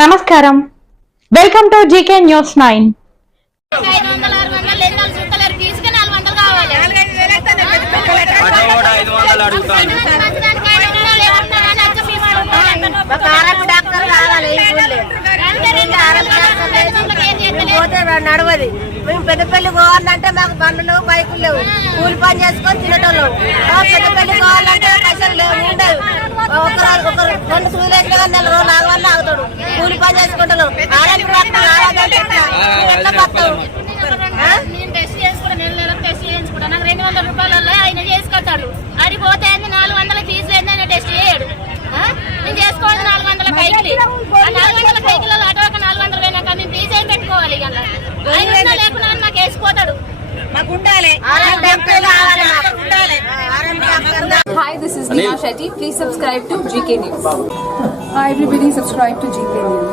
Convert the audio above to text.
నమస్కారం, welcome to GK news 9. నడవది మేము పెద్దపల్లి పోవాలంటే మాకు బండ్లు లేవు, బైకులు లేవు, కూలి పని చేసుకొని తినేటోళ్ళం. పెద్దపల్లి పోవాలంటే పైసలు లేవు, ఉండవు. ఒక 2 సూర్యులు కానీ 4 రోజులు ఆగవన్నీ ఆగుతాడు, కూలి పని చేసుకుంటాను. నేను టెస్ట్ చేసుకుంటా, నెల టెస్ట్ చేయించుకుంటా. నాకు 200 రూపాయలలో ఆయన చేసుకొస్తాడు. అది పోతే 400 ఫీజు ఏంటనే టెస్ట్ చేయడు. నేను చేసుకోవాలి 400 పైకి. ఆ 400 పైకిలలో అటు ఒక 400 పోయినాక మేము ఫీజు ఏం పెట్టుకోవాలి? ఆయన లేకుండా మాకు వేసిపోతాడు. Hi, this is Neha Shetty. Please subscribe to GK News. Hi, everybody, subscribe to GK News.